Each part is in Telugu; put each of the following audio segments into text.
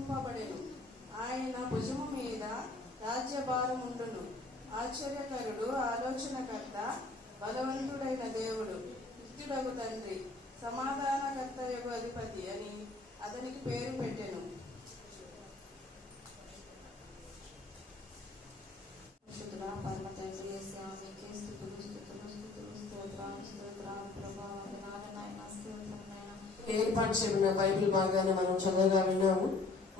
అనుగ్రహింపబడెను. ఆయన భుజము మీద రాజ్యభారముండును. ఆశ్చర్యకరుడు, ఆలోచనకర్త, బలవంతుడైన దేవుడు, నిత్యుడగు తండ్రి, సమాధానకర్తయగు అధిపతి అని అతనికి పేరు పెట్టెను. పరమ తండ్రి యేసునామముకే స్తుతులు స్తుతులు స్తుతులు స్తోత్రాలు స్తోత్రాలు ప్రభువా వందనాలు నాయనా స్తోత్రం నాయనా. ఏర్పాటు చేయబడిన బైబిల్ భాగాన్ని మనం చదవగా విన్నాము.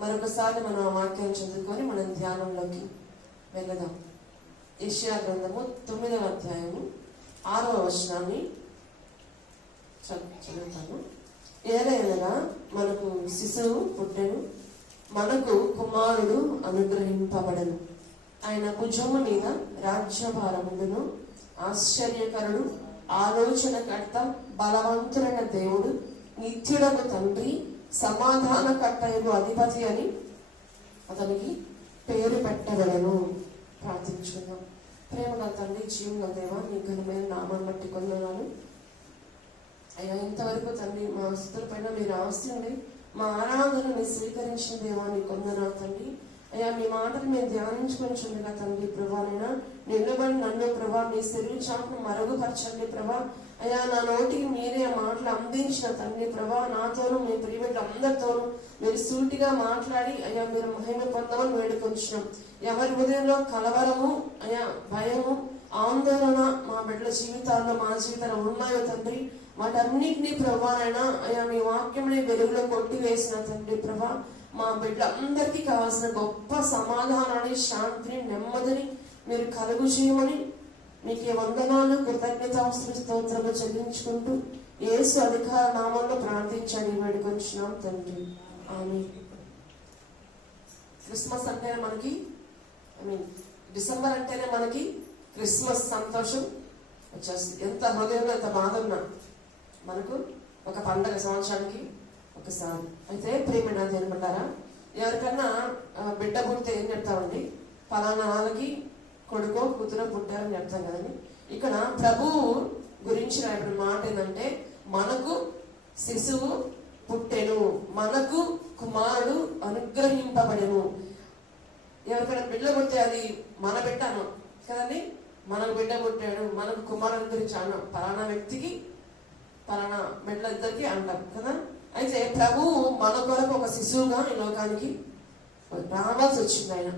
మరొకసారి మనం ఆ వాక్యాన్ని చదువుకొని మనం ధ్యానంలోకి వెళ్ళదాం. యెషయా గ్రంథము 9వ అధ్యాయము 6వ వచనాన్ని చదువుతాను. ఏలయనగా మనకు శిశువు పుట్టెను, మనకు కుమారుడు అనుగ్రహింపబడెను. ఆయన భుజము మీద రాజ్యభారముండును. ఆశ్చర్యకరుడు, ఆలోచనకర్త, బలవంతుడైన దేవుడు, నిత్యుడగు తండ్రి, సమాధానకర్తయగు అధిపతి అని అతనికి పేరు పెట్టబడెను. ప్రార్థించుకుందాం. ప్రేమగల తండ్రి, జీవగల దేవా, నీ ఘనమైన నామాన్ని బట్టి కొందనాలు అయ్యా. ఇంతవరకు తండ్రి మా స్థుతుల పైన మీరు ఆశిండి మా ఆరాధనని స్వీకరించిన దేవా, నీ కొందనాలు తండ్రి. అయ్యా, మీ మాటలు మేము ధ్యానించుకొని చుండగా తండ్రి ప్రభానైనా నిలబడి నన్ను ప్రభా మీ శరీర చాటును మరుగుపరచండి ప్రభా. అయ్యా, నా నోటికి మీరే మాటలు అందించిన తండ్రి ప్రభా, నాతోనూ మీ ప్రియబిడ్డలు అందరితోనూ మీరు సూటిగా మాట్లాడి అయ్యా మీరు మహిమ పొందమని వేడుకొంచున్నాం. ఎవరి ఉదయంలో కలవరము అయ్యా భయము ఆందోళన మా బిడ్డల జీవితాల్లో మా జీవితాల్లో ఉన్నాయో తండ్రి, వాటన్నిటినీ ప్రభానైనా అయ్యా మీ వాక్యంని వెలుగులో కొట్టివేసిన తండ్రి ప్రభా, మా బిడ్డలందరికీ కావాల్సిన గొప్ప సమాధానాన్ని, శాంతిని, నెమ్మదిని మీరు కలుగు చేయమని మీకే వందనాలు, కృతజ్ఞతాస్తుతులు, స్తోత్రము చెల్లించుకుంటూ యేసు అధికార నామంలో ప్రార్థించని వేడుకొంచున్నాం తండ్రి, ఆమేన్. క్రిస్మస్ అంటేనే మనకి డిసెంబర్ అంటేనే మనకి క్రిస్మస్ సంతోషం వచ్చేస్తుంది. ఎంత హృదయంలో ఎంత బాధ ఉన్నా మనకు ఒక పండగ సంవత్సరానికి ఒకసారి. అయితే ప్రేమైన దేనిమంటారా, ఎవరికన్నా బిడ్డ పుడితే ఏం చెప్తామండి, ఫలానా వాళ్ళకి కొడుకో కూతురో పుట్టారని చెప్తాం కదండి. ఇక్కడ ప్రభువు గురించి రాయబడిన మాట ఏంటంటే, మనకు శిశువు పుట్టెను, మనకు కుమారుడు అనుగ్రహింపబడెను. ఎవరికైనా బిడ్డ పుడితే అది మన బిడ్డను కదండి, మనకు బిడ్డ పుట్టాడు, మనకు కుమారుడు గురించి అన్నాం, ఫలానా వ్యక్తికి ఫలానా బిడ్డ ఇద్దరికి అంటాం కదా. అయితే ప్రభువు మన కొరకు ఒక శిశువుగా ఈ లోకానికి రావాల్సి వచ్చింది. ఆయన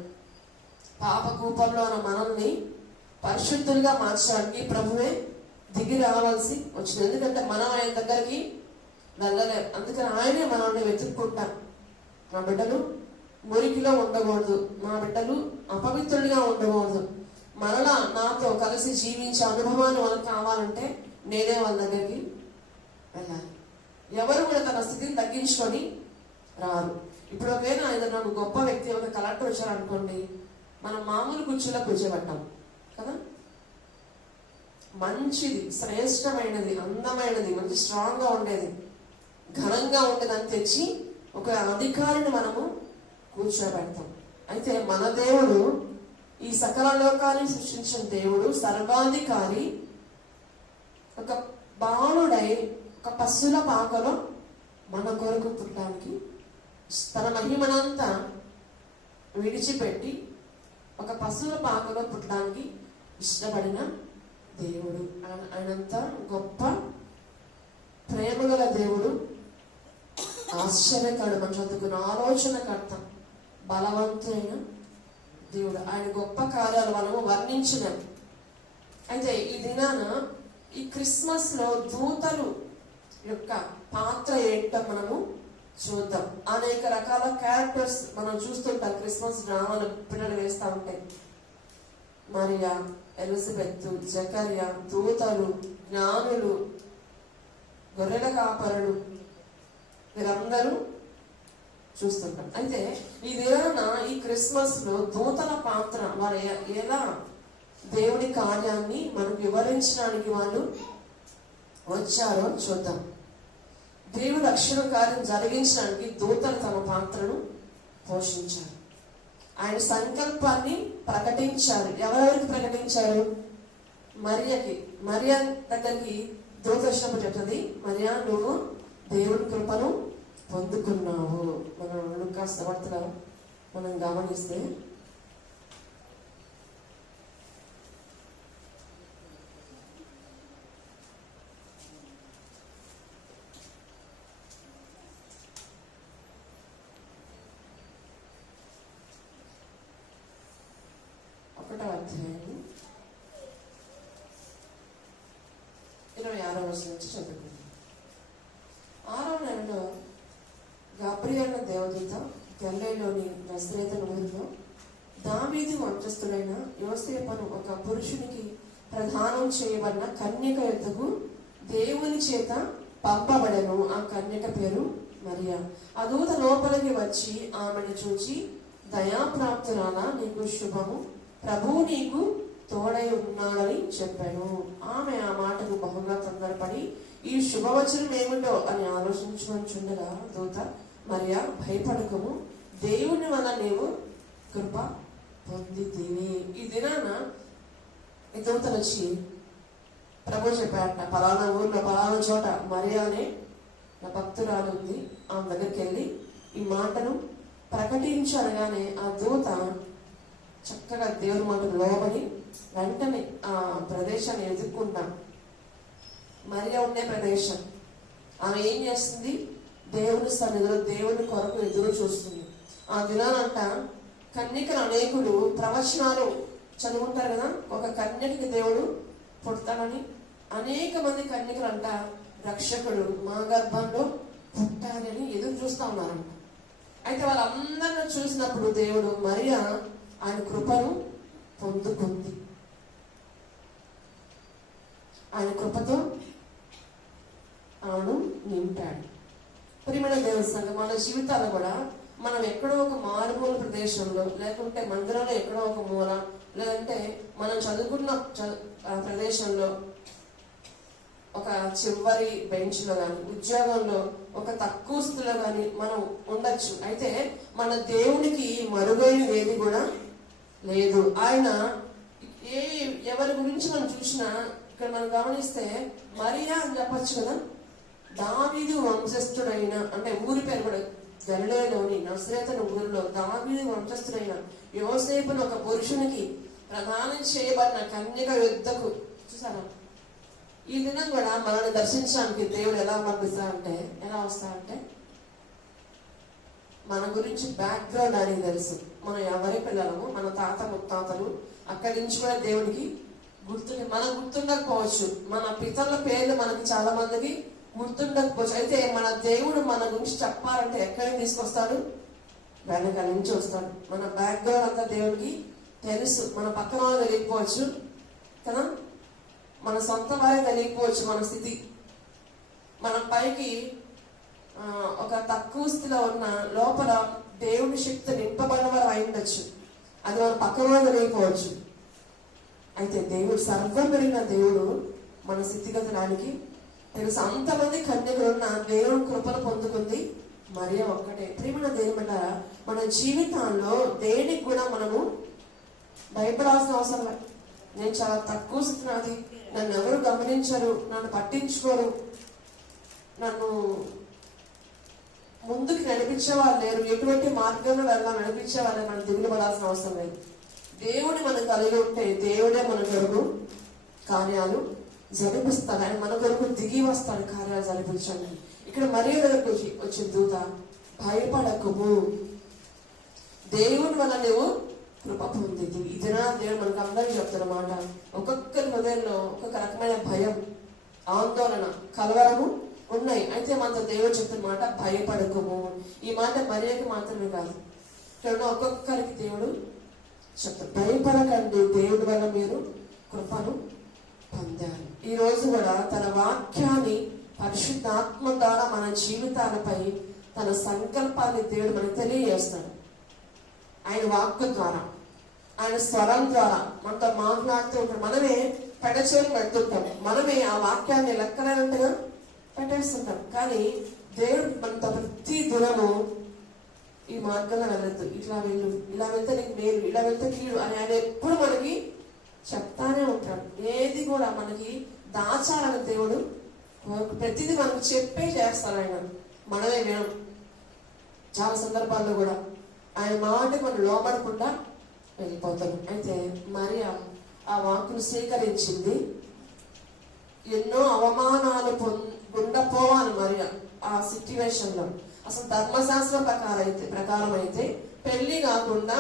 పాప కూపంలో ఉన్న మనల్ని పరిశుద్ధులుగా మార్చడానికి ప్రభువే దిగి రావాల్సి వచ్చింది. ఎందుకంటే మనం ఆయన దగ్గరికి వెళ్ళలేం, అందుకని ఆయనే మనల్ని వెతుక్కుంటాం. మా బిడ్డలు మురికిలో ఉండకూడదు, మా బిడ్డలు అపవిత్రులుగా ఉండకూడదు, మరలా నాతో కలిసి జీవించే అనుభవాన్ని వాళ్ళకి కావాలంటే నేనే వాళ్ళ దగ్గరికి వెళ్ళాలి. ఎవరు కూడా తన స్థితిని తగ్గించుకొని రారు. ఇప్పుడు ఒకవేళ ఏదైనా గొప్ప వ్యక్తి, ఒక కలెక్టర్ వచ్చారనుకోండి, మనం మామూలు కుర్చీలో కూర్చోబెట్టాం కదా. మంచిది, శ్రేష్టమైనది, అందమైనది, మంచి స్ట్రాంగ్ గా ఉండేది, ఘనంగా ఉండేదని తెచ్చి ఒక అధికారిని మనము కూర్చోబెడతాం. అయితే మన దేవుడు ఈ సకల లోకాన్ని సృష్టించిన దేవుడు, సర్వాధికారి, ఒక బాలుడై ఒక పశువుల పాకలో మన కొరకు పుట్టడానికి తన మహిమనంతా విడిచిపెట్టి ఒక పశువుల పాకలో పుట్టడానికి ఇష్టపడిన దేవుడు. ఆయనంతా గొప్ప ప్రేమగల దేవుడు, ఆశ్చర్యకరుడు, మన చదువుకున్న ఆలోచనకర్త, బలవంతుడైన దేవుడు. ఆయన గొప్ప కార్యాలు మనము వర్ణించలేం. అయితే ఈ దినాన ఈ క్రిస్మస్ లో దూతలు యొక్క పాత్ర ఏంటో మనము చూద్దాం. అనేక రకాల క్యారెక్టర్స్ మనం చూస్తుంటాం. క్రిస్మస్ డ్రామాలు పిల్లలు వేస్తూ ఉంటాయి. మరియా, ఎలిజబెత్, జకర్యా, దూతలు, జ్ఞానులు, గొర్రెల కాపరులు, వీరందరూ చూస్తుంటాం. అయితే ఈ దినాన ఈ క్రిస్మస్ లో దూతల పాత్ర, వారు ఎలా దేవుని కార్యాన్ని మనకు వివరించడానికి వాళ్ళు వచ్చారో చూద్దాం. దేవుడు రక్షణ కార్యం జరిగించడానికి దూతలు తమ పాత్రను పోషించారు. ఆయన సంకల్పాన్ని ప్రకటించారు. ఎవరెవరికి ప్రకటించారు? మరియకి. మరియా దగ్గరికి దూత వచ్చినప్పుడు చెప్తుంది, మరియా నువ్వు దేవుని కృపను పొందుకున్నావు. మనం లూకా సువార్తలో మనం గమనిస్తే ఒకటో అధ్యాయం 26వ వచనం నుంచి చదువుకుందాం. 6వ నెలలో గాబ్రియేలు దేవదూత గలిలయలోని నజరేతు ఊరిలో దావీదు వంశస్థుడైన యోసేపును ఒక పురుషునికి ప్రదానం చేయబడిన కన్యక యొద్దకు దేవుని చేత పంపబడెను. ఆ కన్యక పేరు మరియా. ఆ దూత లోపలికి వచ్చి ఆమెను చూచి, దయాప్రాప్తురాలా, నీకు శుభము, ప్రభువు నీకు తోడై ఉన్నాడని చెప్పాను. ఆమె ఆ మాటకు బహుగా తొందరపడి ఈ శుభవచనం ఏమిటో అని ఆలోచించుకొనిచుండగా దూత, మరియా, భయపడకము, దేవుని వల్ల నీవు కృప పొందితివి. ఈ దినాన ఈ దూతలు వచ్చి ప్రభు చెప్పాడట, పలానా ఊర్లో పలానా చోట మరియా అనే నా భక్తురాలు ఉంది, ఆమె దగ్గరికి వెళ్ళి ఈ మాటను ప్రకటించనగానే ఆ దూత చక్కగా దేవుని మాటకు లోబడి వెంటనే ఆ ప్రదేశాన్ని ఎదుర్కొంటాం. మరియా ఉండే ప్రదేశం. ఆమె ఏం చేస్తుంది? దేవుని సన్నిధిలో దేవుని కొరకు ఎదురు చూస్తుంది. ఆ దినానంట కన్యకలు అనేకులు ప్రవచనాలు చదువుకుంటారు కదా, ఒక కన్యకకి దేవుడు పుడతాడని. అనేక మంది కన్యకలు అంట రక్షకుడు మా గర్భంలో పుట్టాలని ఎదురు చూస్తా ఉన్నారంట. అయితే వాళ్ళందరినీ చూసినప్పుడు దేవుడు మరియా ఆయన కృపను పొందుకుంది. ఆయన కృపతో ఆమెను నింపాడు. ప్రియమైన దేవుని సంఘం, మన జీవితాలు కూడా మనం ఎక్కడో ఒక మారుమూల ప్రదేశంలో, లేకుంటే మందిరంలో ఎక్కడో ఒక మూల, లేదంటే మనం చదువుకున్న ప్రదేశంలో ఒక చివరి బెంచ్లో కానీ, ఉద్యోగంలో ఒక తక్కువ స్థితిలో కానీ మనం ఉండొచ్చు. అయితే మన దేవునికి మరుగైనది ఏది కూడా లేదు. ఆయన ఎవరి గురించి మనం చూసినా ఇక్కడ మనం గమనిస్తే మరియా అని చెప్పచ్చు కదా. దావీదు వంశస్థుడైన, అంటే ఊరి పేరు కూడా గలిలయలోని నజరేతు ఊరిలో దావీదు వంశస్థుడైన యోసేపును ఒక పురుషునికి ప్రదానం చేయబడిన కన్యక యుద్ధకు. చూసారా, ఈ దినం కూడా మనల్ని దర్శించడానికి దేవుడు ఎలా పంపిస్తారంటే, ఎలా వస్తారంటే మన గురించి బ్యాక్గ్రౌండ్ అనేది తెలుసు. మనం ఎవరి పిల్లలము, మన తాత ముత్తాతలు, అక్కడి నుంచి కూడా దేవుడికి మనకు గుర్తుండకపోవచ్చు. మన పితరుల పేర్లు మనకి చాలా మందికి గుర్తుండకపోవచ్చు. అయితే మన దేవుడు మన గురించి చెప్పాలంటే ఎక్కడికి తీసుకొస్తాడు? వెనక నుంచి వస్తాడు. మన బ్యాక్గ్రౌండ్ అంతా దేవుడికి తెలుసు. మన పక్కన వాళ్ళు తెలియకపోవచ్చు కదా, మన సొంత వారే తెలియకపోవచ్చు మన స్థితి. మన పైకి ఒక తక్కువ స్థితిలో ఉన్న లోపల దేవుడి శక్తి నింపబడిన వారు అయి ఉండొచ్చు. అది మన పక్కన వాళ్ళు తెలియకపోవచ్చు. అయితే దేవుడు, సర్వం పెరిగిన దేవుడు మన స్థితిగతులానికి తెలుసు. అంతమంది కన్యకులు ఉన్న దేవుని కృపను పొందుకుంది మరియా ఒక్కటే. ప్రియమైన దేవుని బిడ్డ, మన జీవితాల్లో దేనికి కూడా మనము భయపడాల్సిన అవసరం లేదు. నేను చాలా తక్కువ స్థితి నాది, నన్ను ఎవరు గమనించరు, నన్ను పట్టించుకోరు, నన్ను ముందుకు నడిపించేవాళ్ళు లేరు, ఎటువంటి మార్గంలో వెళ్ళాలి నడిపించేవాళ్ళని మనం దిగులు పడాల్సిన అవసరం లేదు. దేవుని మనం కలిగి ఉంటే దేవుడే మన కొరకు కార్యాలు జరిపిస్తాడు. ఆయన మన కొరకు దిగి వస్తాడు కార్యాలు జరిపించండి. ఇక్కడ మరియ దగ్గరకు వచ్చిన దూత, భయపడకము, దేవుని వల్ల నువ్వు కృప పొందింది. ఈ దినా దేవుడు మనకు అందరికీ చెప్తారన్నమాట. ఒక్కొక్కరి హృదయంలో ఒక్కొక్క రకమైన భయం, ఆందోళన, కలవరము ఉన్నాయి. అయితే మనతో దేవుడు చెప్తున్నమాట, భయపడకము. ఈ మాట మరియకి మాత్రమే కాదు, ఇక్కడ ఒక్కొక్కరికి దేవుడు చెప్తారు, భయపడకండి, దేవుడి వల్ల మీరు కృపను పొందారు. ఈ రోజు కూడా తన వాక్యాన్ని పరిశుద్ధాత్మ ద్వారా మన జీవితాలపై తన సంకల్పాన్ని దేవుడు మనకు తెలియజేస్తాడు. ఆయన వాక్కు ద్వారా, ఆయన స్వరం ద్వారా మనతో మాట్లాడుతూ ఉంటాడు. మనమే పెడచేలు పెడుతుంటాం, మనమే ఆ వాక్యాన్ని లెక్కలేనట్టుగా పెట్టేస్తుంటాం. కానీ దేవుడు మనతో ప్రతి దినము ఈ మార్గంలో వెళ్ళద్దు, ఇట్లా వెళ్ళు, ఇలా వెళ్తే నీకు మేలు, ఇలా వెళ్తే కీడు అని ఆయన ఎప్పుడు మనకి చెప్తానే ఉంటాడు. ఏది కూడా మనకి దాచాలని దేవుడు ప్రతిదీ మనకు చెప్పే చేస్తాడు. ఆయన మనమే వినం, చాలా సందర్భాల్లో కూడా ఆయన మాటకు మనం లోబడకుండా వెళ్ళిపోతాం. అయితే మరియ ఆ వాక్కును స్వీకరించింది. ఎన్నో అవమానాలు ఉండపోవాలి మరియ ఆ సిచ్యువేషన్ లో. అసలు ధర్మశాస్త్రం ప్రకారం అయితే పెళ్లి కాకుండా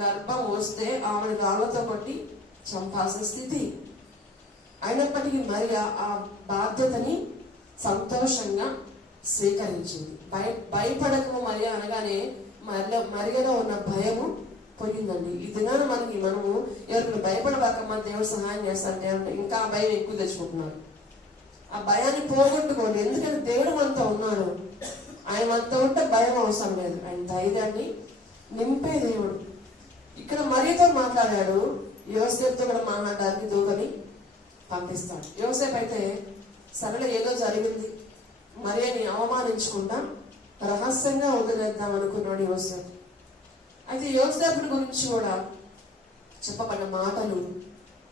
గర్భం వస్తే ఆమె రాళ్లతో కొట్టి చంపాల్సిన స్థితి. అయినప్పటికీ మరియ ఆ బాధ్యతని సంతోషంగా స్వీకరించింది. భయపడకము మరియ అనగానే మరియలో ఉన్న భయము పోయిందండి. ఈ దినాన మనము ఎవరికి భయపడబాకమ్మా దేవుడు సహాయం చేస్తారంటే అంటే ఇంకా ఆ భయం ఎక్కువ తెచ్చుకుంటున్నారు. ఆ భయాన్ని పోగొట్టుకోండి. ఎందుకంటే దేవుడు మనతో ఉన్నాడు. ఆయన మనతో ఉంటే భయం అవసరం లేదు. ఆయన ధైర్యాన్ని నింపే దేవుడు. ఇక్కడ మరియతో మాట్లాడాడు, యోసేపుతో కూడా మాట్లాడడానికి దూతని పంపిస్తాడు. యోసేపు అయితే సరళ ఏదో జరిగింది, మరియని అవమానించకుండా రహస్యంగా వదిలేద్దాం అనుకున్నాడు యోసేపు. అయితే యోసేపుని గురించి కూడా చెప్పబడ్డ మాటలు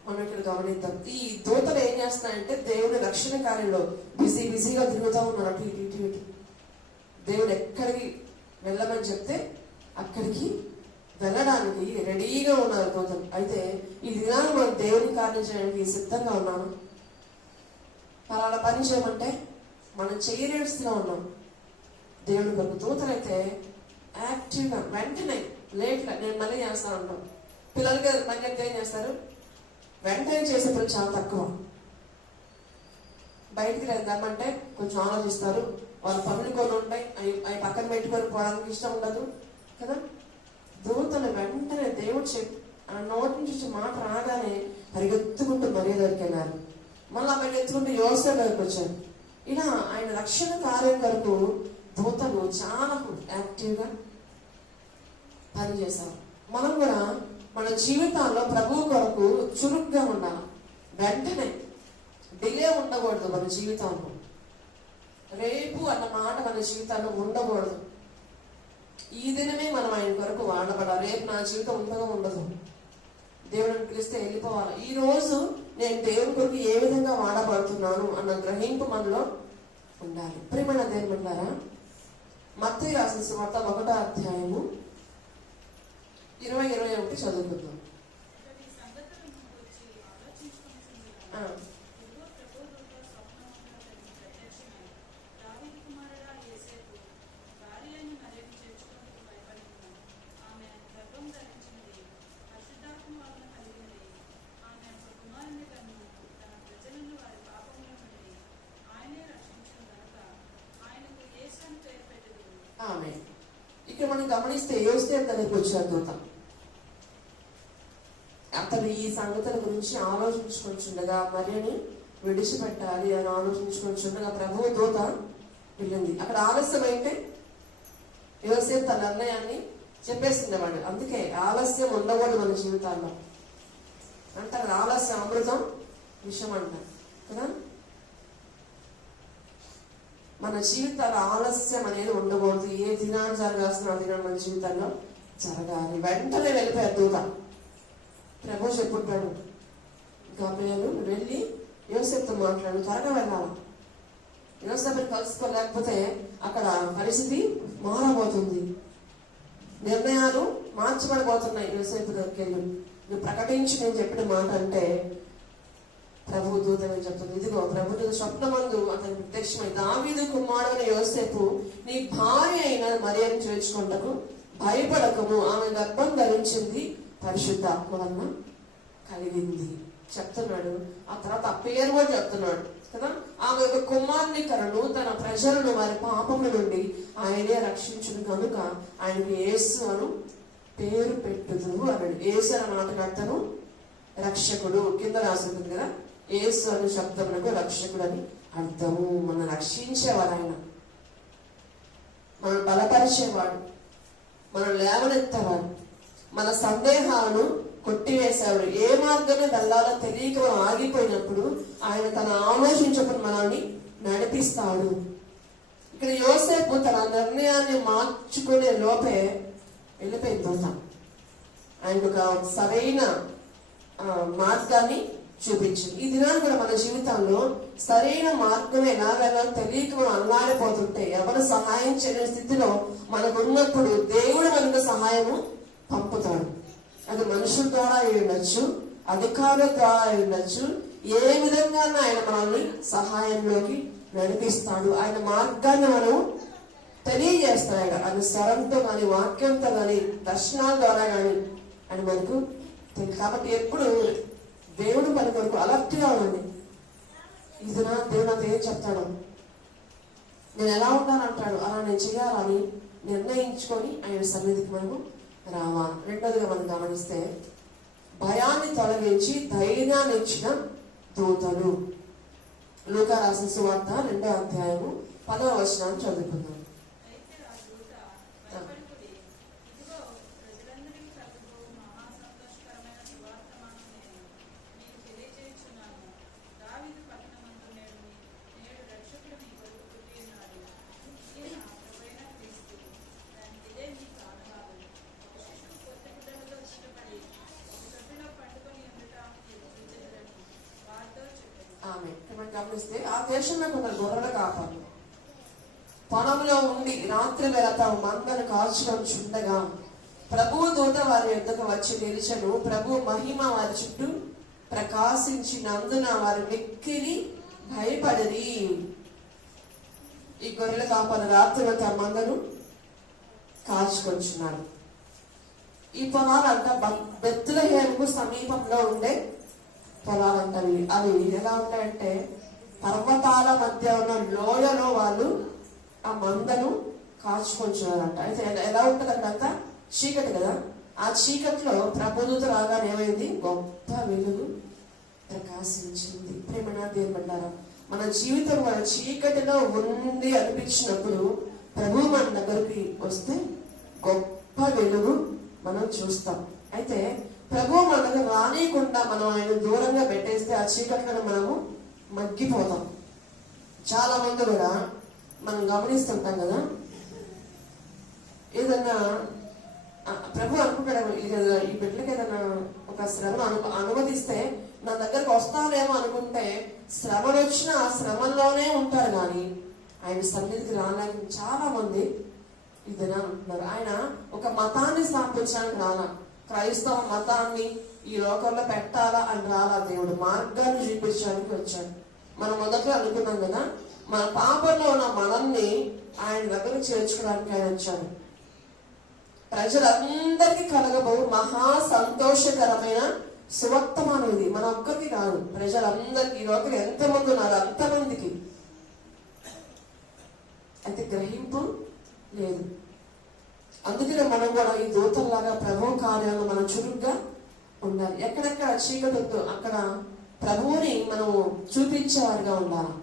మనం ఇక్కడ గమనిద్దాం. ఈ దూతలు ఏం చేస్తున్నాయంటే దేవుడి రక్షణ కార్యంలో బిజీగా తిరుగుతూ ఉన్నారు అటు ఇటు. దేవుడు ఎక్కడికి వెళ్ళమని చెప్తే అక్కడికి వెళ్ళడానికి రెడీగా ఉన్నారు దూతలు. అయితే ఈ దినాన్ని మనం దేవుని కార్యం చేయడానికి సిద్ధంగా ఉన్నాము. పలానా పని చేయమంటే మనం చేయలేడుస్తూనే ఉన్నాం. దేవుడి కొరకు దూతలు అయితే యాక్టివ్గా వెంటనే లేట్గా నేను మళ్ళీ చేస్తాను అంటాం. పిల్లలకి మళ్ళీ ఏం చేస్తారు, వెంటనే చేసేప్పుడు చాలా తక్కువ. బయటికి వెళ్దామంటే కొంచెం ఆలోచిస్తారు. వాళ్ళ పనులు కొన్ని ఉంటాయి, అవి పక్కన పెట్టుకొని పోవడానికి ఇష్టం ఉండదు కదా. దూతలు వెంటనే దేవుడు ఆ నోటి నుంచి మాట రాగానే పరిగెత్తుకుంటూ మరియ దగ్గరికి వెళ్ళారు. మళ్ళీ పరిగెత్తుకుంటూ యోసేపు దగ్గరికి వచ్చారు. ఇలా ఆయన రక్షణ కార్యం కొరకు దూతలు చాలా యాక్టివ్గా పనిచేశారు. మనం కూడా మన జీవితాల్లో ప్రభువు కొరకు చురుగ్గా ఉండాలి. వెంటనే డిలే ఉండకూడదు. మన జీవితంలో రేపు అన్న మాట మన జీవితాల్లో ఉండకూడదు. ఈ దినమే మనం ఆయన కొరకు వాడబడాలి. రేపు నా జీవితం ఉండగా ఉండదు. దేవుడిని పిలిస్తే వెళ్ళిపోవాలి. ఈ రోజు నేను దేవుని కొరకు ఏ విధంగా వాడబడుతున్నాను అన్న గ్రహింపు మనలో ఉండాలి. ప్రియమైన దేవుని బిడ్డలారా, మత్తయి రాసిన సువార్త 1వ అధ్యాయము 20-21 చదువుకుందాం. ఇక్కడ మనం గమనిస్తే యోసేపు దగ్గరికి వచ్చారు దూత. అతను ఈ సంగతుల గురించి ఆలోచించుకుంటుండగా మరియని విడిచిపెట్టాలి అని ఆలోచించుకుంటుండగా ప్రభువు దూత వెళ్ళింది. అక్కడ ఆలస్యం అయితే యోసేపు తన నిర్ణయాన్ని చెప్పేసిండేవాడు. అందుకే ఆలస్యం ఉండకూడదు మన జీవితాల్లో. అంటారు ఆలస్యం అమృతం విషం అంటారు కదా. మన జీవితాల ఆలస్యం అనేది ఉండకూడదు. ఏ దినాన్ని జరగాల్సిన ఆ దినం మన జీవితాల్లో జరగాలి. వెంటనే వెళ్ళిపోయారు దూత. ప్రభు చెప్పుంటాడు, గాబ్రియలు వెళ్ళి యోసేపుతో మాట్లాడు, త్వరగా వెళ్ళాలి. యోసేపుని కలుసుకోలేకపోతే అక్కడ పరిస్థితి మారబోతుంది. నిర్ణయాలు మార్చబడబోతున్నాయి. యోసేపు దగ్గరికి వెళ్ళి నువ్వు ప్రకటించి నేను చెప్పిన మాట అంటే ప్రభు దూతని చెప్తుంది. ఇదిగో ప్రభు దూత స్వప్నమందు అతని ప్రత్యక్షమై దావీదు కుమారుడైన యోసేపు నీ భార్య అయిన మరియను చేర్చుకుంటకు భయపడకము, ఆమె గర్భం ధరించింది పరిశుద్ధాత్మ వలన కలిగింది చెప్తున్నాడు. ఆ తర్వాత ఆ పేరు కూడా చెప్తున్నాడు కదా. ఆమె యొక్క కుమారుని కరను తన ప్రజలను వారి పాపముల నుండి ఆయనే రక్షించును కనుక ఆయనకు యేసు అను పేరు పెట్టుదు అన్నాడు. యేసు అన్న మాటకు అర్థము రక్షకుడు. కింద రాసుకుంది కదా, యేసు అను శబ్దమునకు రక్షకుడు అని అర్థము. మన రక్షించేవాడు ఆయన, మనం బలపరిచేవాడు, మనం లేవనెత్తేవాడు, మన సందేహాలను కొట్టివేసేవాడు. ఏ మార్గమే వెళ్ళాలో తెలియక మనం ఆగిపోయినప్పుడు ఆయన తన ఆలోచించకుండా మనల్ని నడిపిస్తాడు. ఇక్కడ యోసేపు తన నిర్ణయాన్ని మార్చుకునే లోపే వెళ్ళిపోయింది దూత. ఆయనకు ఒక సరైన మార్గాన్ని చూపించింది. ఈ దినాన్ని కూడా మన జీవితంలో సరైన మార్గం ఎలాగైనా తెలియక మనం అల్లాడిపోతుంటే, ఎవరు సహాయం చేయని స్థితిలో మనకు ఉన్నప్పుడు దేవుడు మనకు సహాయము పంపుతాడు. అది మనుషుల ద్వారా అయి ఉండొచ్చు, అధికారుల ద్వారా అయి ఉండొచ్చు. ఏ విధంగా ఆయన మనల్ని సహాయంలోకి నడిపిస్తాడు. ఆయన మార్గాన్ని మనం తెలియజేస్తాడు. ఆయన స్వరంతో కానీ, వాక్యంతో కానీ, దర్శనాల ద్వారా కానీ అని మనకు తెలియదు. కాబట్టి ఎప్పుడు దేవుడు మన కొరకు అలర్ట్గా ఉండండి. ఇది నా దేవుడు నాతో ఏం చెప్తాడు, నేను ఎలా ఉంటానంటాడు, అలా నేను చేయాలని నిర్ణయించుకొని ఆయన సన్నిధికి మనము రావాలి. రెండోదిగా మనం గమనిస్తే, భయాన్ని తొలగించి ధైర్యాన్ని ఇచ్చిన దూతలు. లూకా రాసిన సువార్త 2వ అధ్యాయము 10వ వచనాన్ని చదువుకుందాం. ఆమె గమనిస్తే, ఆ దేశంలో కొందరు గొర్రెల కాపర్లు పొలంలో ఉండి రాత్రి వేళ తమ మందను కాల్చుకొని చుండగా ప్రభు దూత వారి యొద్దకు వచ్చి నిలిచెను. ప్రభు మహిమ వారి చుట్టూ ప్రకాశించినందున వారు మిక్కిలి భయపడిరి. ఈ గొర్రెల కాపర్లు రాత్రి వేళ తమ మందను కాల్చుకొచ్చున్నారు. ఈ పొలాలంట బెత్లెహేముకు సమీపంలో ఉండే పొలాలంటవి. అవి ఎలా ఉంటాయంటే, పర్వతాల మధ్య ఉన్న లోయలో వాళ్ళు ఆ మందను కాచుకొంచున్నారంట. అయితే ఎలా ఉంటుందంట, అంతా చీకటి కదా. ఆ చీకటిలో ప్రభుదూత రాగానే ఏమైంది, గొప్ప వెలుగు ప్రకాశించింది. ప్రేమనా దేవుడారా, మన జీవితం మన చీకటిలో ఉంది అనిపించినప్పుడు ప్రభు మన దగ్గరికి వస్తే గొప్ప వెలుగు మనం చూస్తాం. అయితే ప్రభు మన దగ్గర రానియకుండా మనం ఆయన దూరంగా పెట్టేస్తే ఆ చీకట్లో మనము మగ్గిపోతాం. చాలా మంది కూడా మనం గమనిస్తుంటాం కదా, ఏదన్నా ప్రభు అనుకుంటాడు, ఈ బిడ్డలకి ఏదైనా ఒక శ్రమ అనుమతిస్తే నా దగ్గరకు వస్తారేమో అనుకుంటే, శ్రమలు వచ్చిన ఆ శ్రమల్లోనే ఉంటారు కానీ ఆయన సన్నిధికి రాలేక చాలా మంది ఇదేనా అంటున్నారు. ఆయన ఒక మతాన్ని స్థాపించడానికి రాలా, క్రైస్తవ మతాన్ని ఈ లోకంలో పెట్టాలా అని రాలా. దేవుడు మార్గాన్ని చూపించడానికి వచ్చాడు. మనం మొదట్లో అనుకున్నాం కదా, మన పాపంలో ఉన్న మనల్ని ఆయన దగ్గరకు చేర్చుకోవడానికి ఆయన వచ్చాడు. ప్రజలందరికీ కలగబో మహా సంతోషకరమైన సువర్తమానం ఇది. మన ఒక్కరికి కాదు, ప్రజలందరికీ. ఈ లోకలు ఎంతమంది ఉన్నారు అంతమందికి. అయితే గ్రహింపు లేదు. అందుకనే మనం కూడా ఈ దూతల్లాగా ప్రభు కార్యాలను మనం చురుగ్గా ఉండాలి. ఎక్కడెక్కడ చీకటి ఉందో అక్కడ ప్రభువుని మనం చూపించేవారుగా ఉండాలి.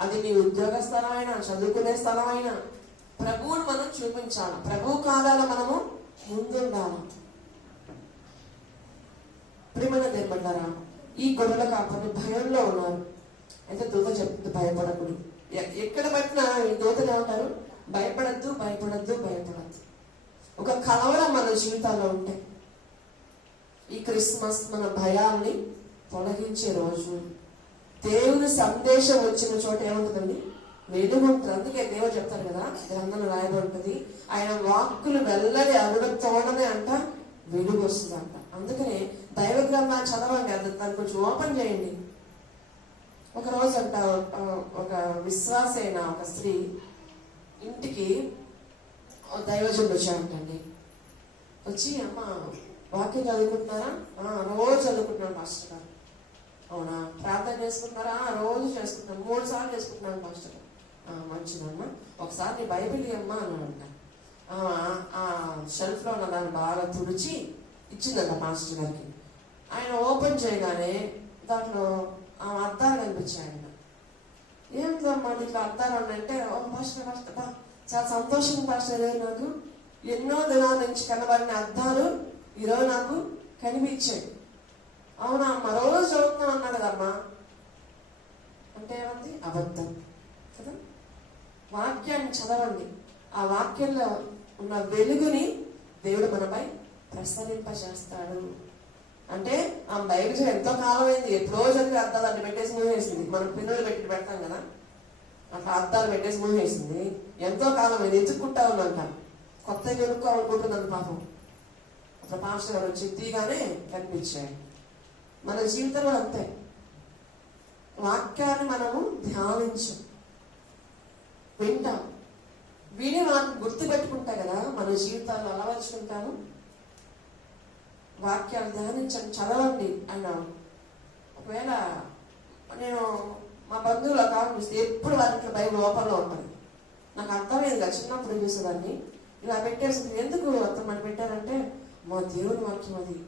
అది నీ ఉద్యోగ స్థలం అయినా, చదువుకునే స్థలం అయినా ప్రభువుని మనం చూపించాలి. ప్రభు కార్యాల మనము ముందుండాలి. ప్రియమైన దేవుడారా, ఈ గొర్రెల కాపర్లు భయంలో ఉన్నారు. అయితే దూత చెప్తుంది, భయపడకుడు. ఎక్కడ పట్టినా ఈ దూతలు ఏమంటారు, భయపడద్దు, భయపడద్దు, భయపడద్దు. ఒక కలవరం మన జీవితాల్లో ఉంటే ఈ క్రిస్మస్ మన భయాల్ని తొలగించే రోజు. దేవుని సందేశం వచ్చిన చోట ఏముంటుందండి, వెలుగు ఉంటుంది. అందుకే దేవుడు చెప్తారు కదా, గ్రంథంలో రాయబడి ఉంటుంది, ఆయన వాక్కులు వెల్లడి అరుడతోడనే అంట వెలుగు వస్తుందంట. అందుకనే దైవ గ్రంథాన్ని చదవండి, అది దాన్ని కొంచెం ఓపెన్ చేయండి. ఒక రోజు అంట ఒక విశ్వాసైన ఒక స్త్రీ ఇంటికి దైవజనుడు వచ్చాడంటండి. వచ్చి, అమ్మ వాక్యం చదువుకుంటున్నారా? రోజు చదువుకుంటున్నాను మాస్టర్ గారు. అవునా, ప్రార్థన చేసుకుంటున్నారా? రోజు చేసుకుంటున్నాను, 3 సార్లు చేసుకుంటున్నాను మాస్టర్ గారు. మంచిదమ్మా, ఒకసారి నీ బైబిల్ ఇవ్వమ్మా అన్నాడంట. ఆ షెల్ఫ్లో ఉన్న దాన్ని బాగా తుడిచి ఇచ్చిందంట మాస్టర్ గారికి. ఆయన ఓపెన్ చేయగానే దాంట్లో అద్దాలు కనిపించాయంట. ఏమిటమ్మా ఇట్లా అద్దాలు ఉన్నాయంటే, ఓ మాస్టర్ మాస్టర్ బా చాలా సంతోషం పాస్టర్, నాకు ఎన్నో దినాల నుంచి కనబడిన అద్దాలు ఈరోజు నాకు కనిపించాయి. అవునా అమ్మ, రోజు చదువుతున్నాను అన్నాడు కదమ్మా. అంటే ఏమంది, అబద్ధం కదా. వాక్యాన్ని చదవండి, ఆ వాక్యంలో ఉన్న వెలుగుని దేవుడు మనపై ప్రసరింపజేస్తాడు. అంటే ఆ బైబిల్ ఎంతో కాలం అయింది, ఎప్పుడో చదివి అద్దాలు అడ్డు పెట్టేసి మూసేసింది. మనం పిల్లలు పెడతాం కదా, అట్లా అద్దాలు పెట్టేసి మూసేసింది. ఎంతో కాలం అయింది, ఎత్తుక్కుంటా ఉందంట. కొత్తగా కొనుక్కోవాలనుకుంటున్నాను పాపం. అట్లా పాస్టర్ గారు వచ్చి తీగానే కనిపించాయి. మన జీవితంలో అంతే, వాక్యాన్ని మనము ధ్యానించాం, వింటాం, విని వాటిని గుర్తుపెట్టుకుంటాం కదా, మన జీవితాల్లో అలవర్చుకుంటాము. వాక్యాలు ధ్యానించండి, చదవండి అన్నాను. ఒకవేళ నేను మా బంధువులు కావాలి చూస్తే ఎప్పుడు వారికి బైబిల్ ఓపెన్లో ఉంటుంది. నాకు అర్థమైంది కదా, చిన్నప్పుడు చూసేదాన్ని. ఇలా పెట్టేసి ఎందుకు అర్థం పెట్టారంటే, మా దేవుని వాక్యం అది,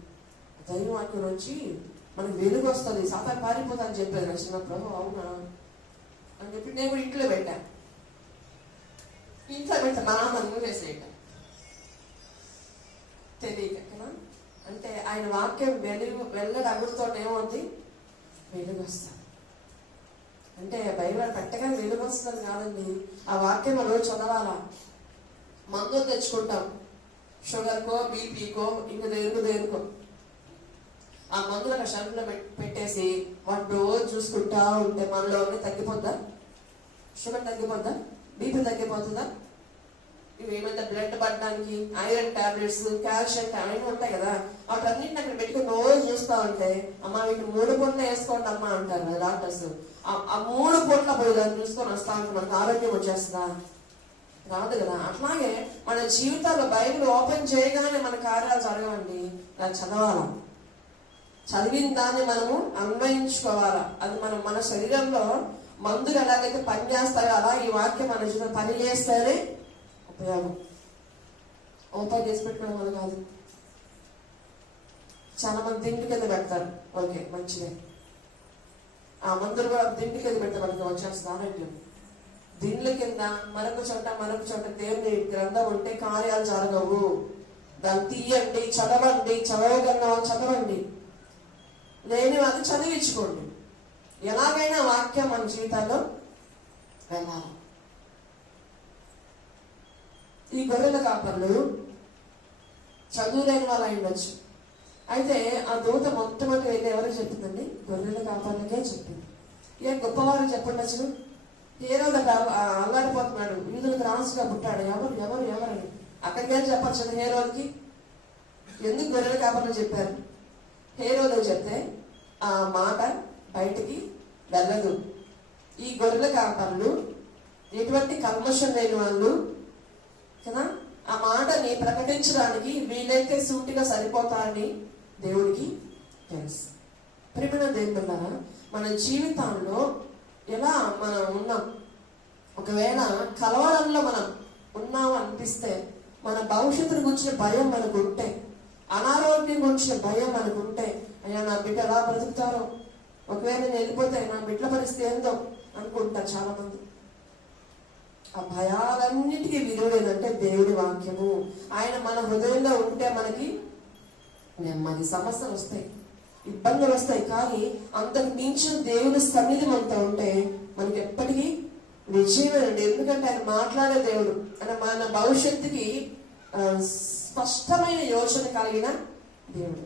దైవ వాక్యం నుంచి మనకు వెలుగు వస్తుంది, సాతాను పారిపోతా అని చెప్పేది నా చిన్నప్పుడు. అవునా అని చెప్పి నేను కూడా ఇంట్లో పెట్టాను. ఇంట్లో పెడతా మా నాన్న మూసేసేట తెలియక కదా. అంటే ఆయన వాక్యం వెళ్ళడి అగురుతో ఏమవుతుంది, వెలుగు వస్తుంది. అంటే బైబిల్ పెట్టగానే వెలుగు వస్తుంది కాదండి, ఆ వాక్యం మనం రోజు చదవాలా. మందులు తెచ్చుకుంటాం, షుగర్కో, బీపీకో, ఇంకా దేనికో. ఆ మందులు ఒక షెల్ఫ్లో పెట్టేసి వాటి రోజు చూసుకుంటా ఉంటే మనలో తగ్గిపోద్దా? షుగర్ తగ్గిపోద్దా? బీపీ తగ్గిపోతుందా? ఇవి ఏమంటే బ్లడ్ పడడానికి ఐరన్ టాబ్లెట్స్, కాల్షియం అవన్నీ ఉంటాయి కదా, వాటన్నింటిని అక్కడ పెట్టుకుని రోజు చూస్తా ఉంటే, అమ్మ వీటిని 3 పూట్ల వేసుకోండి అమ్మా అంటారు డాక్టర్స్. ఆ 3 పూట్ల పోయి దాన్ని చూసుకొని వస్తా ఉంటే మనకు ఆరోగ్యం వచ్చేస్తుందా? రాదు కదా. అట్లాగే మన జీవితాల్లో బైబిల్ ఓపెన్ చేయగానే మన కార్యాలు జరగవండి. దాన్ని చదవాలా, చదివిన దాన్ని మనము అన్వయించుకోవాలా. అది మన శరీరంలో మందులు ఎలాగైతే పనిచేస్తాయో అలా ఈ వాక్యం మన జీవితం పని చేస్తేనే ఉపయోగం. ఓపెన్ చేసి పెట్టుకోవడం వల్ల కాదు. చాలా మంది తిండి కింద పెడతారు, ఓకే మంచిదే. ఆ మందులు కూడా తిండి కింద పెడితే మనకి వచ్చేస్తుంది ఆరోగ్యం. దిండ్ల కింద మరొక చోట దేవుని గ్రంథం ఉంటే కార్యాలు జరగవు. దాన్ని తీయండి, చదవండి, లేని వాళ్ళు చదివించుకోండి. ఎలాగైనా వాక్యం మన జీవితాల్లో వెళ్ళాలి. ఈ గొర్రెల కాపర్లు చదువులేని వాళ్ళు అయ్యుండొచ్చు. అయితే ఆ దూత మొట్టమొదటి వెళ్ళి ఎవరికి చెప్పిందండి? గొర్రెల కాపర్లకే చెప్పింది. ఏ గొప్పవారు చెప్పుండొచ్చు. హేరోదు అల్లాడిపోతున్నాడు, యూదులకు రాజుగా పుట్టాడు, ఎవరు అక్కడికి వెళ్ళి చెప్పచ్చు కదా హేరోదుకి. ఎందుకు గొర్రెల కాపర్లు చెప్పారు? హేరోదు చెప్తే ఆ మాట బయటికి వెళ్ళదు. ఈ గొర్రెల కాపర్లు ఎటువంటి కల్మషం లేని వాళ్ళు కదా, ఆ మాటని ప్రకటించడానికి వీలైతే సూటిగా సరిపోతారని దేవుడికి తెలుసు. ప్రియమైన దేవులారా, మన జీవితాల్లో ఎలా మనం ఉన్నాం, ఒకవేళ కలవరంలో మనం ఉన్నాం అనిపిస్తే, మన భవిష్యత్తును గురించిన భయం మనకు ఉంటే, అనారోగ్యం గురించిన భయం మనకు ఉంటే, అయ్యా నా బిడ్డ ఎలా బ్రతుకుతారో, ఒకవేళ నేను వెళ్ళిపోతే నా బిడ్డ పరిస్థితి ఏందో అనుకుంటారు చాలా మంది. ఆ భయాలన్నిటికీ విలువ ఏంటంటే దేవుడి వాక్యము. ఆయన మన హృదయంలో ఉంటే మనకి నెమ్మది. సమస్యలు వస్తాయి, ఇబ్బందులు వస్తాయి, కానీ అంతకు మించిన దేవుని సన్నిధి మనతో ఉంటే మనకి ఎప్పటికీ విజయమేనండి. ఎందుకంటే ఆయన మాట్లాడే దేవుడు, ఆయన మన భవిష్యత్తుకి స్పష్టమైన యోచన కలిగిన దేవుడు.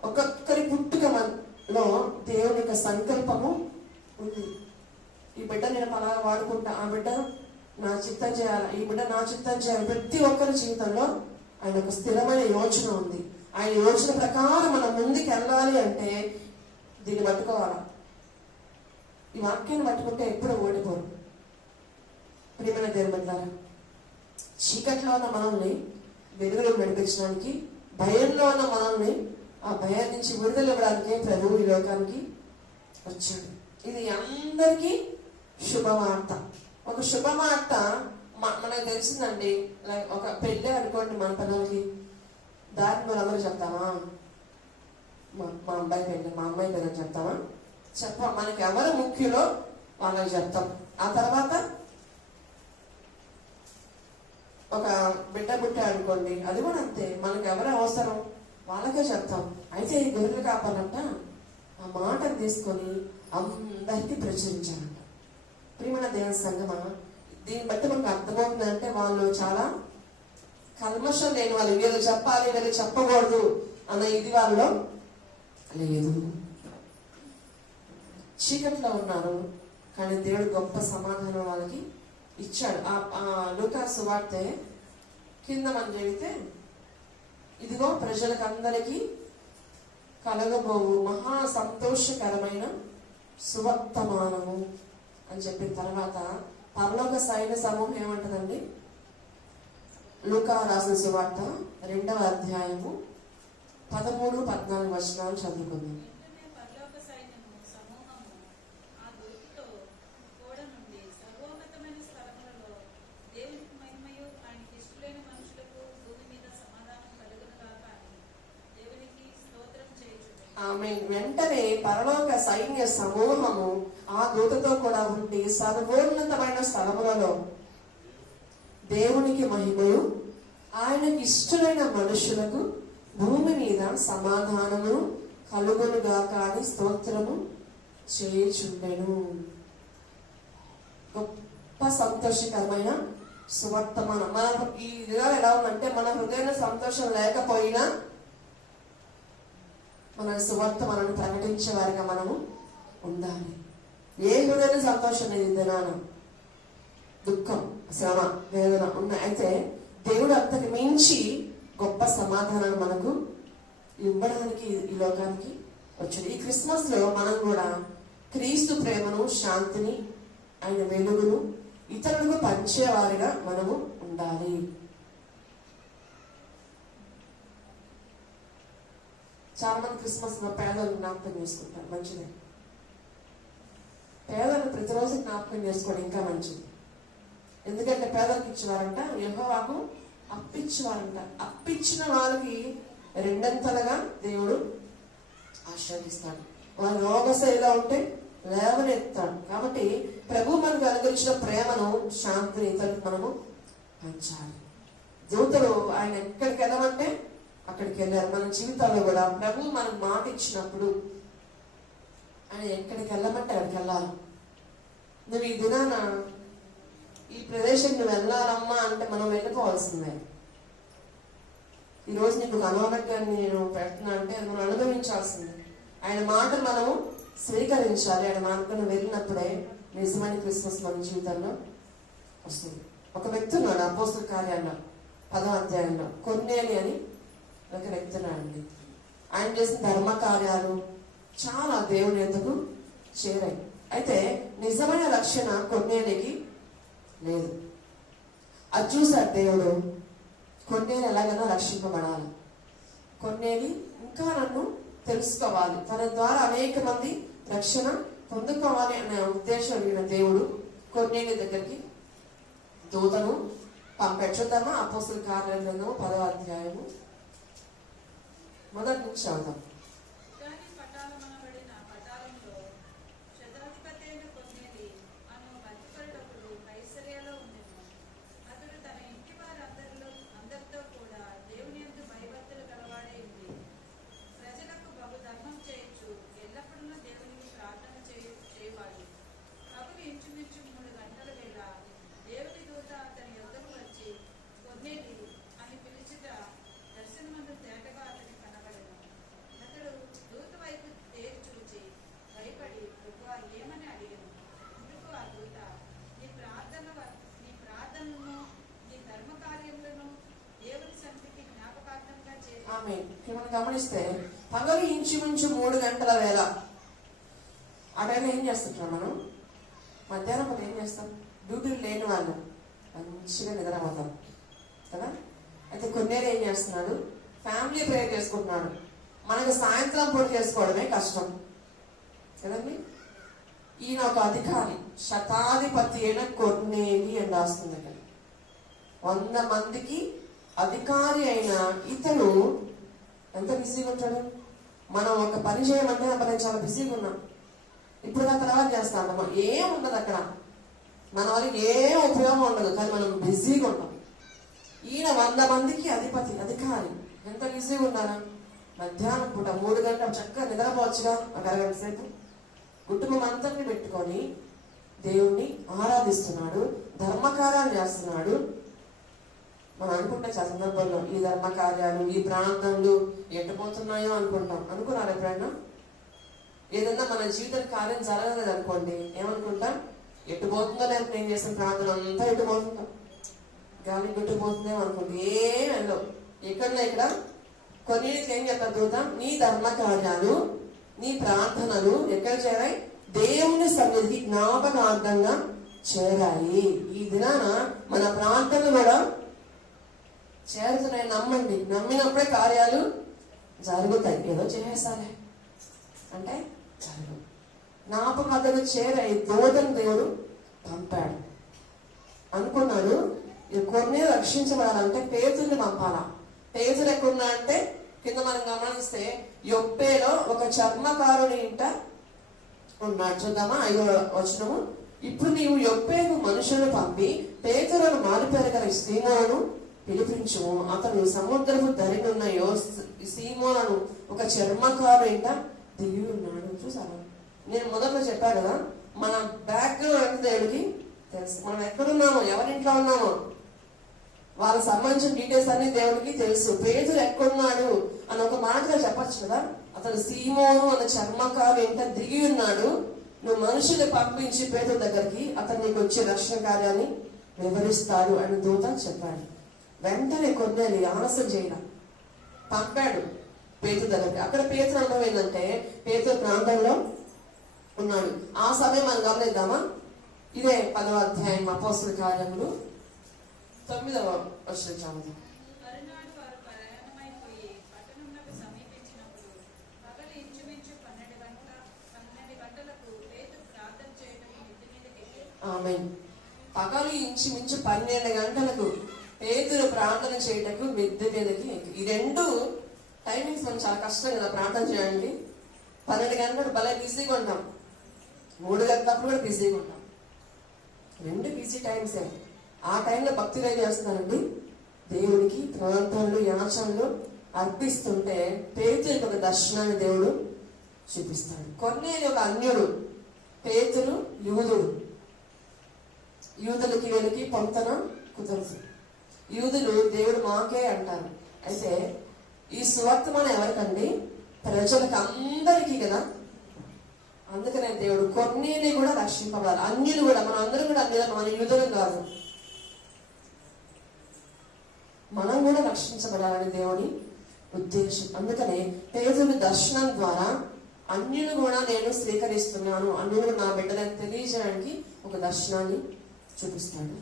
ఒక్కొక్కరి పుట్టుకలో దేవుని యొక్క సంకల్పము ఉంది. ఈ బిడ్డ నేను అలా వాడుకుంటా, ఆ బిడ్డ నా చిత్తం చేయాలి, ఈ బిడ్డ నా చిత్తం చేయాలి. ప్రతి ఒక్కరి జీవితంలో ఆయన ఒక స్థిరమైన యోచన ఉంది. ఆయన యోచన ప్రకారం మనం ముందుకు వెళ్ళాలి అంటే దీన్ని పట్టుకోవాలా. ఈ వాక్యాన్ని పట్టుకుంటే ఎప్పుడు ఓడిపోరు. ప్రియమైన దేవుని బిడ్డలారా, చీకట్లో ఉన్న మనల్ని వెలుగులో నడిపించడానికి, భయంలో ఉన్న మనల్ని ఆ భయం నుంచి విడుదల ఇవ్వడానికి ప్రభువు ఈ లోకానికి వచ్చాడు. ఇది అందరికీ శుభవార్త. ఒక శుభవార్త మనకు తెలిసిందండి. ఒక పెళ్ళి అనుకోండి, మన పిల్లలకి దాన్ని మనం అందరూ చెప్తామా? మా అబ్బాయి పెళ్ళి, మా అమ్మాయి పెళ్ళి చెప్తామా? మనకి ఎవరు ముఖ్యులో వాళ్ళకి చెప్తాం. ఆ తర్వాత ఒక బిడ్డ పుట్టాడు అనుకోండి, అది కూడా అంతే, మనకి ఎవరు అవసరం వాళ్ళకే చెప్తాం. అయితే ఈ గొర్రెలు కాపాలంట ఆ మాటను తీసుకొని అందరికీ ప్రచురించాలంట. ప్రియమైన దేవుని సంగమా, దీన్ని బట్టి మనకు అర్థమవుతుందంటే వాళ్ళు చాలా కల్మషం లేని వాళ్ళు. వీళ్ళు చెప్పాలి, వీళ్ళు చెప్పకూడదు అన్న ఇది వాళ్ళలో లేదు. చీకట్లో ఉన్నారు, కానీ దేవుడు గొప్ప సమాధానం వాళ్ళకి ఇచ్చాడు. ఆ లూకాసు సువార్త కింద మనం చదివితే, ఇదిగో ప్రజలకు అందరికీ కలగబోవు మహా సంతోషకరమైన సువర్తమానము అని చెప్పిన తర్వాత పరలోక సైన్య సమూహం ఏమంటదండి? లూకా రాసిన సువార్త 2వ అధ్యాయము 13, 14 వచనాలు చదువుకుందాం. ఆమె వెంటనే పరలోక సైన్య సమూహము ఆ దూతతో కూడా ఉండి సర్వోన్నతమైన స్థలములలో దేవునికి మహిమయు ఆయనకి ఇష్టమైన మనుషులకు భూమి మీద సమాధానము కలుగునుగాక అని స్తోత్రము చేయుచుండెను. గొప్ప సంతోషకరమైన సువర్తమానం. మన ఈ దినాలు ఎలా ఉందంటే, మన హృదయంలో సంతోషం లేకపోయినా మన సువర్తమానాన్ని ప్రకటించే వారిగా మనము ఉండాలి. ఏ హృదయ సంతోషం లేదు దినాన, దుఃఖం, శ్రమ, వేదన ఉన్నాయి. అయితే దేవుడు అంతకు మించి గొప్ప సమాధానాన్ని మనకు ఇవ్వడానికి ఈ లోకానికి వచ్చాడు. ఈ క్రిస్మస్ లో మనం కూడా క్రీస్తు ప్రేమను, శాంతిని, ఆయన వెలుగును ఇతరులకు పంచేవారిగా మనము ఉండాలి. చాలా మంది క్రిస్మస్ లో పేదలను జ్ఞాపకం చేసుకుంటారు, మంచిదే. పేదలను ప్రతిరోజు జ్ఞాపకం చేసుకోవడం ఇంకా మంచిది. ఎందుకంటే పేదలకు ఇచ్చేవారంట యెహోవాకు అప్పిచ్చేవారంట. అప్పిచ్చిన వారికి రెండంతలుగా దేవుడు ఆశీర్వదిస్తాడు. వారి రోగశైలిలో ఉంటే లేవనెత్తాడు. కాబట్టి ప్రభు మనకు అనుగ్రహించిన ప్రేమను, శాంతిని ఇతరులకు మనము పంచాలి. దూతలు ఆయన ఎక్కడికి వెళ్ళమంటే అక్కడికి వెళ్ళారు. మన జీవితాల్లో కూడా ప్రభు మనకు మాట ఇచ్చినప్పుడు ఆయన ఎక్కడికి వెళ్ళమంటే అక్కడికి వెళ్ళాలి. నువ్వు ఈ దినాన ఈ ప్రదేశం నువ్వు వెళ్ళాలమ్మా అంటే మనం వెళ్ళిపోవాల్సిందే. ఈరోజు నీకు అనారోగ్యాన్ని నేను పెడుతున్నా అంటే మనం అనుభవించాల్సిందే. ఆయన మాటను మనము స్వీకరించాలి. ఆయన మాటను వెళ్ళినప్పుడే నిజమైన క్రిస్మస్ మన జీవితంలో వస్తుంది. ఒక వ్యక్తి ఉన్నాడు అపోస్తల కార్యాల్లో 10వ అధ్యాయంలో, కొర్నేలి అని ఒక వ్యక్తి ఉన్నాడండి. ఆయన చేసిన ధర్మ కార్యాలు చాలా దేవుని యొద్దకు చేరాయి. అయితే నిజమైన రక్షణ కొర్నేలికి లేదు. అది చూసాడు దేవుడు, కొర్నేలి ఎలాగైనా రక్షింపబడాలి, కొర్నేలి ఇంకా నన్ను తెలుసుకోవాలి, తన ద్వారా అనేక మంది రక్షణ పొందుకోవాలి అనే ఉద్దేశం కలిగిన దేవుడు కొర్నేలి దగ్గరికి దూతను పంపాడు. చూద్దామా అపోస్తల కార్యాల గ్రంథము 10వ అధ్యాయము మొదటి నుంచి చదువుదాం. మనం గమనిస్తే పగలు ఇంచుమించు 3 గంటల వేళ ఆ టైంలో ఏం చేస్తుంటాం మనం? మధ్యాహ్నం మనం ఏం చేస్తాం? డ్యూటీలు లేని వాళ్ళు మంచిగా నిద్రపోతాం కదా. అయితే కొన్నేళ్ళు ఏం చేస్తున్నాడు? ఫ్యామిలీ ప్రేయర్ చేసుకుంటున్నాడు. మనకు సాయంత్రం పూట చేసుకోవడమే కష్టం కదండి. ఈయన ఒక అధికారి, శతాధిపతి అయిన కొర్నేలి అని రాస్తుంది అక్కడ. 100 మందికి అధికారి అయిన ఇతను ఎంత బిజీగా ఉంటాడు. మనం ఒక పని చేయమంటే మనం చాలా బిజీగా ఉన్నాం. ఇప్పుడు దాకా తర్వాత చేస్తాం, మనం ఏం ఉండదు అక్కడ, మన వాళ్ళకి ఏం ఉపయోగం ఉండదు, కానీ మనం బిజీగా ఉంటాం. ఈయన 100 మందికి అధికారి. ఎంత బిజీగా ఉన్నారా? మధ్యాహ్నం పూట 3 గంటలు చక్కగా నిద్రపోవచ్చుగా, ఒక అరగంట సేపు. కుటుంబం అంతటిని పెట్టుకొని దేవుణ్ణి ఆరాధిస్తున్నాడు, ధర్మకార్యాలు చేస్తున్నాడు. మనం అనుకుంటే చాలా సందర్భంలో ఈ ధర్మ కార్యాలు, ఈ ప్రార్థనలు ఎట్టుపోతున్నాయో అనుకుంటాం. అనుకున్నారు ఎప్పుడైనా? ఏదన్నా మన జీవితం కార్యం జరగలేదు అనుకోండి, ఏమనుకుంటాం? ఎట్టుపోతుందో లేకపోతే నేను చేసిన ప్రార్థన అంతా ఎట్టుపోతుంటాం, గాలి గుట్టుపోతుందేమో అనుకుంటే ఏం వెళ్ళవు. ఎక్కడన్నా ఇక్కడ కొన్నిటికి ఏం చెప్తారు దూత? నీ ధర్మ కార్యాలు, నీ ప్రార్థనలు ఎక్కడ చేరాయి? దేవుని సన్నిధికి జ్ఞాపకార్థంగా చేరాయి. ఈ దినాన మన ప్రార్థనలు కూడా చేరుతున్నాయి. నమ్మండి, నమ్మినప్పుడే కార్యాలు జరుగుతాయి. ఏదో చేసేసాలే అంటే జరగదు. జ్ఞాపకార్థంగా చేరాయి. దూతను దేవుడు పంపాడు. అనుకున్నాడు కొన్ని రక్షించబడాలంటే పేతుల్ని పంపాలా. పేతులు ఎక్కడున్నా అంటే కింద మనం గమనిస్తే యొప్పేలో ఒక చర్మకారుని ఇంట ఉన్నాడు. చూద్దామా 5వ వచనము. ఇప్పుడు నీవు యొప్పేకు మనుషులను పంపి పేతులను మారుపేరు గల సీమోను పిలిపించుము. అతను సముద్రపు ధరినున్న సీమోను ఒక చర్మకారు ఇంట దిగి ఉన్నాడు. చూసారా, నేను మొదట్లో చెప్పా కదా, మన బ్యాక్గ్రౌండ్ దేవుడికి తెలుసు. మనం ఎక్కడున్నామో, ఎవరింట్లో ఉన్నామో, వాళ్ళకి సంబంధించిన డీటెయిల్స్ అన్ని దేవుడికి తెలుసు. పేతురు ఎక్కడున్నాడు అని ఒక మాటగా చెప్పచ్చు కదా. అతను సీమోను అన్న చర్మకారు ఇంట దిగి ఉన్నాడు. నువ్వు మనుషులు పంపించి పేతురు దగ్గరికి, అతను నీకు వచ్చే రక్షణ కార్యాన్ని వివరిస్తాడు అని దూత చెప్పాడు. వెంటనే కొన్నేళ్ళు ఆలస్యం చేయడం పంపాడు పేతురు దగ్గరికి. అక్కడ పేతురు అనుభవం ఏంటంటే పేతురు ప్రాంతంలో ఉన్నాడు. ఆ సమయం మనం గమనిద్దామా? ఇదే 10వ అధ్యాయం అపోస్తల కార్యములు 9వ వచనం చదువుదాం. మరునాడు వారు ప్రయాణమైపోయి పట్టణమునకు సమీపించినప్పుడు పగలు ఇంచుమించు 12 గంటలకు పేతురు ప్రార్థన చేయడం మిద్దె మీదకి ఎక్కాడు. ఆమేన్. పగలు ఇంచుమించు 12 గంటలకు పేతురు ప్రార్థన చేయటకు మిద్దె మీదకి ఎక్కి. ఈ రెండు టైమింగ్స్ మనం చాలా కష్టం కదా ప్రార్థన చేయడానికి. 12 గంటలు భలే బిజీగా ఉంటాం, 3 గంటలప్పుడు కూడా బిజీగా ఉంటాం. 2 బిజీ టైమ్సే. ఆ టైంలో భక్తులు ఏం చేస్తున్నారండి? దేవుడికి ప్రార్థనలు, యాచనలు అర్పిస్తుంటే పేతురికి ఒక దర్శనాన్ని దేవుడు చూపిస్తాడు. కొన్నేళ్ళు ఒక అన్యుడు, పేతురు యూదుడు. యూదులకి వీళ్ళకి పొంతన కుదరదు. యూదులు దేవుడు మాకే అంటారు. అయితే ఈ సువర్తమానం ఎవరికండి? ప్రజలకు అందరికీ కదా. అందుకనే దేవుడు కొన్నిని కూడా రక్షింపబడాలి. అన్యులు కూడా, మనం అందరం కూడా అన్యులు, మన యూదులు కాదు, మనం కూడా రక్షించబడాలని దేవుని ఉద్దేశం. అందుకనే పేతురు దర్శనం ద్వారా అన్యులు కూడా నేను స్వీకరిస్తున్నాను, అన్యులు నా బిడ్డలను తెలియజేయడానికి ఒక దర్శనాన్ని చూపిస్తాడు.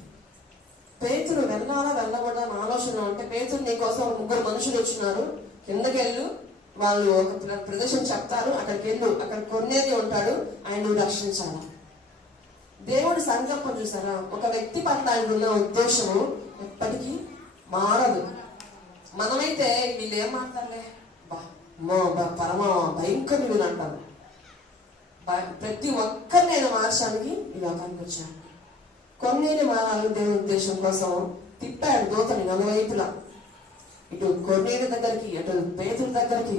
పేతురు వెళ్ళాలా వెళ్ళకూడదా ఆలోచన ఉంటే, పేతురు నీకోసం 3 మనుషులు వచ్చినారు, కిందకెళ్ళు, వాళ్ళు ఒక ప్రదేశం చెప్తారు, అక్కడికి వెళ్ళు, అక్కడ కొన్నేది ఉంటాడు, ఆయన నువ్వు రక్షించాలా. దేవుడి సంకల్పం చూసారా? ఒక వ్యక్తి పట్ల ఆయన ఉన్న ఉద్దేశము ఎప్పటికీ మారదు. మనమైతే వీళ్ళు ఏం మాట్లాడలే, పరమ భయంకరులు వీళ్ళు అంటారు. ప్రతి ఒక్కరిని నేను మార్చడానికి ఈ లోకానికి వచ్చాను. కొన్నేని మారాలి దేవుని ఉద్దేశం కోసం తిప్పాడు దూతని నలువైపులా. ఇటు కొన్నేని దగ్గరికి, అటు పేతుల దగ్గరికి.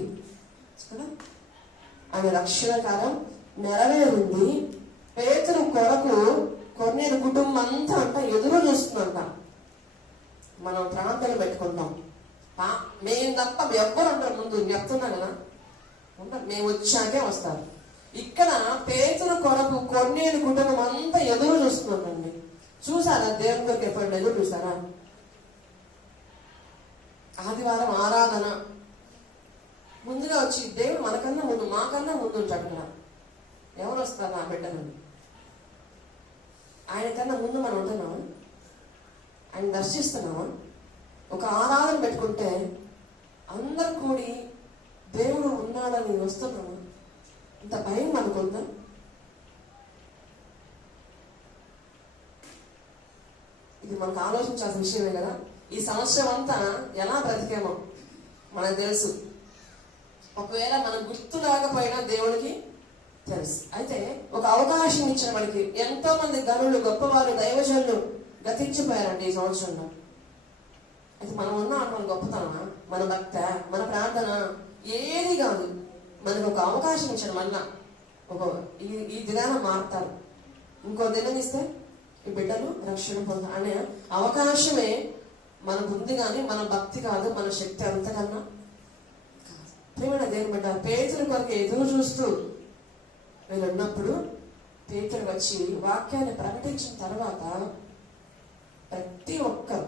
ఆయన రక్షణ కాలం నెరవేరింది. పేతురు కొరకు కొన్నేని కుటుంబం అంతా ఎదురు చూస్తుందంట. మనం ప్రాంతాలు పెట్టుకుంటాం, మేము తప్ప ఎవ్వరు ఉంటారు ముందు, చెప్తున్నా కదా, ఉంటారు, మేము వచ్చాకే వస్తారు. ఇక్కడ పేతురు కొరకు కొన్నేని కుటుంబం అంతా ఎదురు చూస్తుందండి. చూసారా దేవుని కొరకు ఎప్పుడు ఎదురు చూసారా? ఆదివారం ఆరాధన ముందుగా వచ్చి దేవుడు మనకన్నా ముందు, మాకన్నా ముందు ఉంటాడు కదా. ఎవరు వస్తారు నా బిడ్డను? ఆయన కన్నా ముందు మనం ఉంటున్నామా? ఆయన దర్శిస్తున్నామా? ఒక ఆరాధన పెట్టుకుంటే అందరు కూడి దేవుడు ఉన్నాడని వస్తున్నామా? ఇంత భయం మనకుందా? ఇది మనకు ఆలోచించాల్సిన విషయమే కదా. ఈ సంవత్సరం అంతా ఎలా బ్రతికేమో మనకు తెలుసు. ఒకవేళ మనం గుర్తు రాకపోయినా దేవుడికి తెలుసు. అయితే ఒక అవకాశం ఇచ్చిన మనకి ఎంతో మంది గనులు, గొప్పవారు, దైవజనులు గతించిపోయారండి ఈ సంవత్సరంలో. అయితే మనం ఉన్నా మన గొప్పతనమా, మన భక్త, మన ప్రార్థన ఏది కాదు. మనకు ఒక అవకాశం ఇచ్చాడు. మళ్ళా ఈ దినాన మారుతారు, ఇంకో దినం ఇస్తే ఈ బిడ్డలు రక్షణ పొందారు అనే అవకాశమే మనకు ఉంది కానీ మన భక్తి కాదు, మన శక్తి అంతకన్నా కాదు. ప్రియమైన దేవుని బిడ్డ, పేతురు కొరకు ఎదురు చూస్తూ వీళ్ళు ఉన్నప్పుడు పేతురు వచ్చి వాక్యాన్ని ప్రకటించిన తర్వాత ప్రతి ఒక్కరు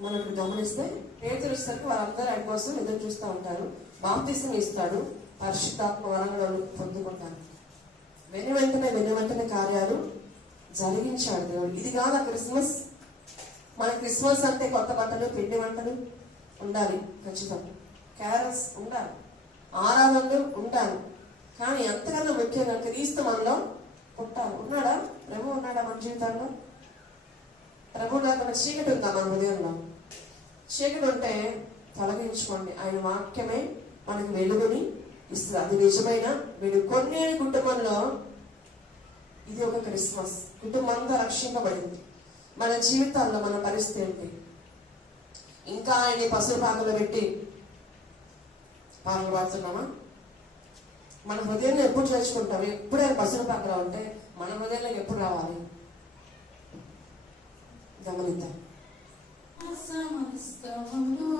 మనకు గమనిస్తే పేతురు ఇస్తారు, వారందరూ ఆయన కోసం ఎదురు చూస్తూ ఉంటారు. బాప్తిసం ఇస్తాడు, పరిశుద్ధాత్మ వరంగలు పొందుకుంటారు. వెను వెంటనే కార్యాలు జరిగించాడు దేవుడు. ఇది కాదా క్రిస్మస్? మన క్రిస్మస్ అంటే కొత్త బట్టలు, పిండి వంటలు ఉండాలి, ఖచ్చితంగా క్యారల్స్ ఉండాలి, ఆరాధనలు ఉండాలి. కానీ అంతకన్నా ముఖ్యంగా క్రీస్తు మనలో పుట్టాలి. ఉన్నాడా ప్రభు? ఉన్నాడా మన జీవితంలో? ప్రభు లేకుండా చీకటి ఉందా మన హృదయంలో? చీకటి ఉంటే తొలగించుకోండి. ఆయన వాక్యమే మనకి వెలుగుని ఇస్తుంది. అది నిజమైన వీడు కొన్ని కుటుంబంలో ఇది ఒక క్రిస్మస్. కుటుంబం అంతా రక్షింపబడింది. మన జీవితాల్లో మన పరిస్థితి ఏంటి? ఇంకా ఆయన్ని పసుపు పాకలో పెట్టి పాటలు పాడుతున్నామా? మన హృదయాన్ని ఎప్పుడు చేర్చుకుంటాం? ఎప్పుడు ఆయన పసుపు పాకలో ఉంటే మన హృదయంలో ఎప్పుడు రావాలి? గమనిద్దాం. సమస్తమును